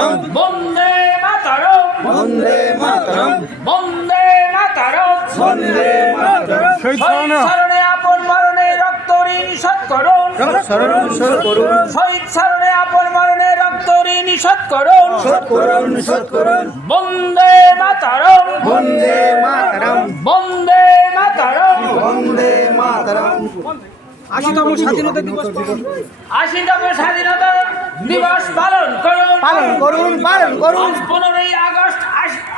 মাতরম বন্দে মাতরম বন্দে মাতরম বন্দে মাতরম বন্দে মাতরম শহীদ স্মরণে আপন মরণে রক্ত ঋণ শোধ করুন শরণ শোধ করুন শহীদ স্মরণে আপন মরণে রক্ত ঋণ শোধ করুন শোধ করুন শোধ করুন বন্দে মাতরম বন্দে মাতরম বন্দে মাতরম বন্দে মাতরম 80তম স্বাধীনতা দিবস 80তম স্বাধীনতা দিবস পালন করুন পালন করুন পালন করুন আজ 15ই আগস্ট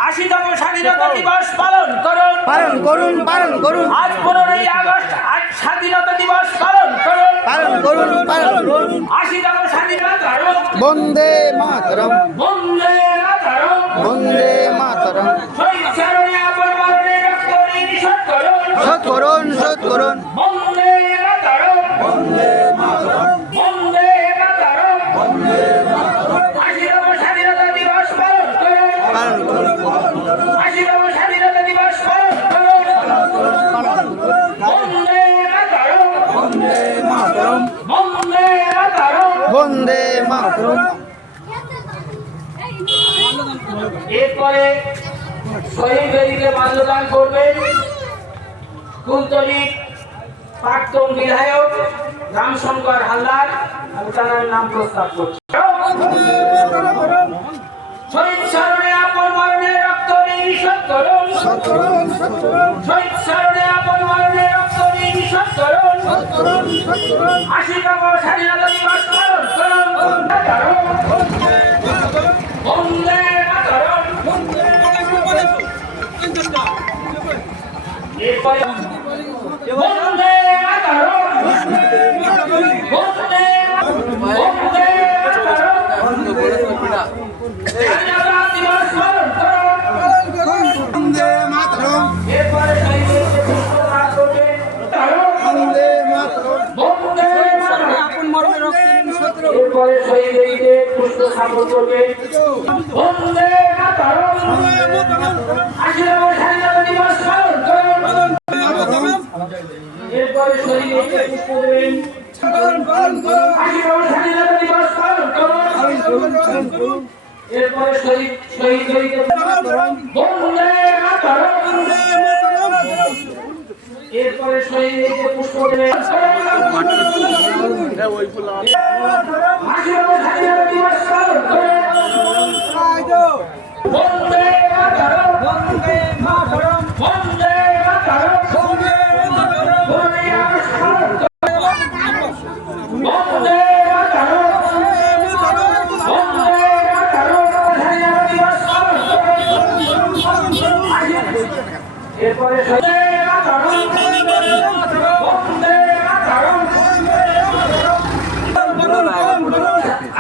80তম স্বাধীনতা দিবস পালন করুন পালন করুন পালন করুন আজ 15ই আগস্ট স্বাধীনতা দিবস পালন করুন পালন করুন পালন করুন 80তম স্বাধীনতা বন্দে মাতরম বন্দে মাতরম বন্দে মাতরম শহীদ স্মরণে আপন মরণে রক্ত ঋণ শোধ করুন শোধ করুন শোধ করুন বন্দে মাতরম বন্দে মাতরম 80তম স্বাধীনতা দিবস পালন করুন পালন করুন 80তম স্বাধীনতা দিবস পালন করুন বন্দে মাতরম বন্দে মাতরম বন্দে মাতরম বন্দে মাতরম এরপরে শহীদ বেদিকে মাল্যদান করবেন কুলতলি প্রাক্তন বিধায়ক রামশঙ্কর হালদার। আমি তার নাম প্রস্তাব করছি। শহীদ স্মরণে আপন মরণে রক্ত ঋণ শোধ করুন শহীদ স্মরণে আপন মরণে রক্ত ঋণ শোধ করুন 80তম স্বাধীনতা দিবস পালন করুন বন্দে মাতরম এরপরে বন্দে মাতরম বন্দে বন্দে মাতরম স্বাধীনতা দিবস পালন করুন বন্দে মাতরম এরপরে শহীদদেরকে পুষ্পদান করবে বন্দে মাতরম বন্দে মাতরম আপন মরণে রক্ত ঋণ শোধ করুন এরপরে শহীদদেরকে পুষ্প স্থাপন করবে বন্দে মাতরম 80তম স্বাধীনতা দিবস পালন করুন এরপরে শহীদদেরকে পুষ্প দেবেন 80তম স্বাধীনতা দিবস পালন করুন এরপরে শহীদদেরকে বন্দে মাতরম এরপরে শহীদদেরকে পুষ্প দেবেন 80তম স্বাধীনতা দিবস পালন করুন বন্দে মাতরম বন্দে মাতরম বন্দে মাতরম বন্দে মাতরম বন্দে মাতরম বন্দে মাতরম স্বাধীনতা দিবস পালন করুন এরপরে বন্দে মাতরম বন্দে মাতরম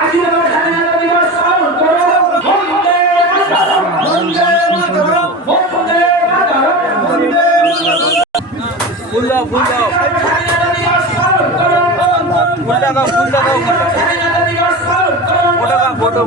80তম স্বাধীনতা দিবস পালন করুন বন্দে মাতরম বন্দে মাতরম বন্দে মাতরম ফুল দাও স্বাধীনতা দিবস পালন করুন ফুল দাও স্বাধীনতা দিবস পালন করুন ফটো